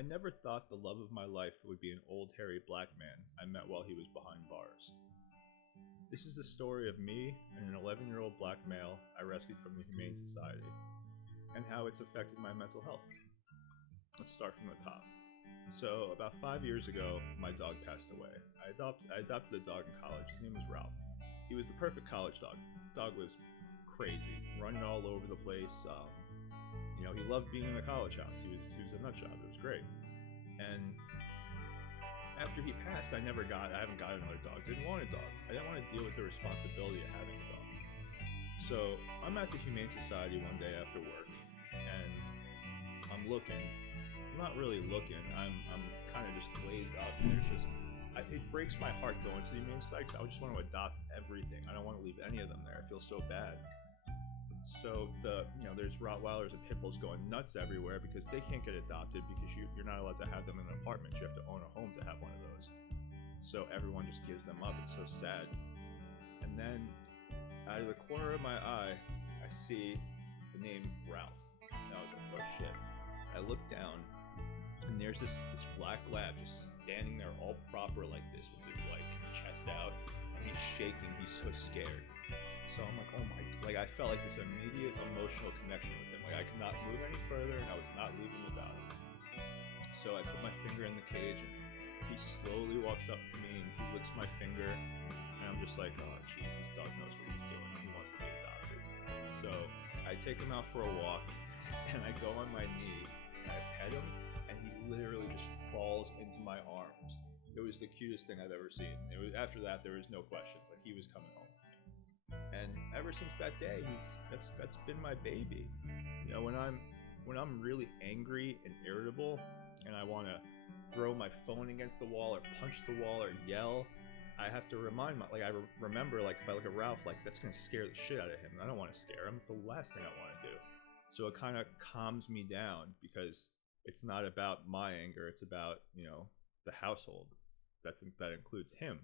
I never thought the love of my life would be an old hairy black man I met while he was behind bars. This is the story of me and an 11-year-old black male I rescued from the Humane Society, and how it's affected my mental health. Let's start from the top. So, about 5 years ago, my dog passed away. I adopted a dog in college. His name was Ralph. He was the perfect college dog. The dog was crazy, running all over the place. He loved being in the college house. He was a nut job. It was great. And after he passed, I haven't got another dog. Didn't want a dog. I didn't want to deal with the responsibility of having a dog. So I'm at the Humane Society one day after work, and I'm looking. I'm not really looking. I'm kind of just glazed up, and it breaks my heart going to the Humane Society. I just want to adopt everything. I don't want to leave any of them there. I feel so bad. So there's Rottweilers and pit bulls going nuts everywhere because they can't get adopted because you're not allowed to have them in an apartment. You have to own a home to have one of those. So everyone just gives them up. It's so sad. And then out of the corner of my eye, I see the name Ralph. And I was like, oh shit. I look down, and there's this black lab just standing there all proper like this with his chest out, and he's shaking. He's so scared. So I'm like, oh my, I felt like this immediate emotional connection with him. I could not move any further, and I was not leaving without him. So I put my finger in the cage, and he slowly walks up to me, and he licks my finger, and I'm just like, oh jeez, this dog knows what he's doing. He wants to be adopted. So I take him out for a walk, and I go on my knee, and I pet him, and he literally just falls into my arms. It was the cutest thing I've ever seen. After that, there was no questions. He was coming home. And ever since that day, that's been my baby. When I'm really angry and irritable, and I want to throw my phone against the wall or punch the wall or yell, I have to remember if I look at Ralph, that's gonna scare the shit out of him. I don't want to scare him. It's the last thing I want to do. So it kind of calms me down because it's not about my anger. It's about the household. That includes him.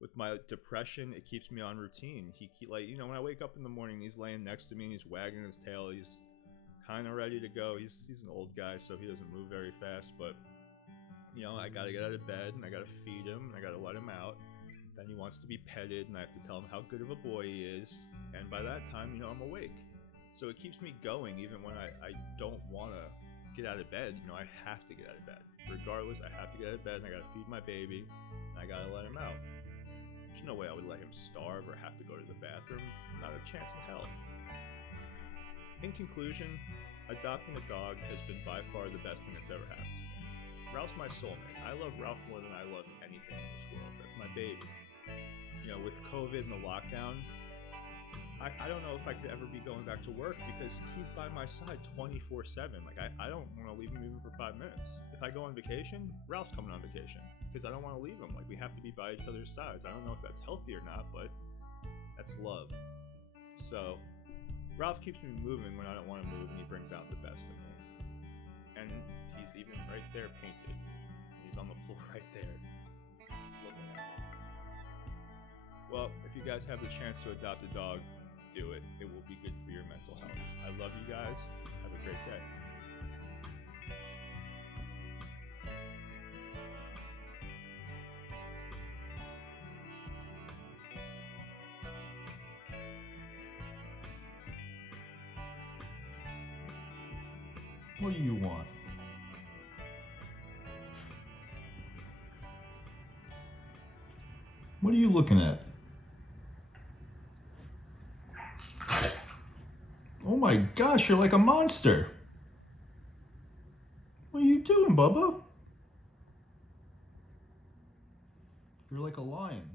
With my depression, it keeps me on routine. When I wake up in the morning, he's laying next to me and he's wagging his tail. He's kind of ready to go. He's an old guy, so he doesn't move very fast. But I gotta get out of bed and I gotta feed him and I gotta let him out. Then he wants to be petted and I have to tell him how good of a boy he is. And by that time, I'm awake. So it keeps me going even when I don't want to get out of bed. I have to get out of bed. Regardless, I have to get out of bed and I gotta feed my baby and I gotta let him out. There's no way I would let him starve or have to go to the bathroom. Not a chance in hell. In conclusion, adopting a dog has been by far the best thing that's ever happened to me. Ralph's my soulmate. I love Ralph more than I love anything in this world. That's my baby. With COVID and the lockdown, I don't know if I could ever be going back to work because he's by my side 24/7. I don't want to leave him even for 5 minutes. If I go on vacation, Ralph's coming on vacation because I don't want to leave him. We have to be by each other's sides. I don't know if that's healthy or not, but that's love. So Ralph keeps me moving when I don't want to move, and he brings out the best in me. And he's even right there painted. He's on the floor right there looking at me. Well, if you guys have the chance to adopt a dog, do it. It will be good for your mental health. I love you guys. Have a great day. What do you want? What are you looking at? Oh my gosh, you're like a monster. What are you doing, Bubba? You're like a lion.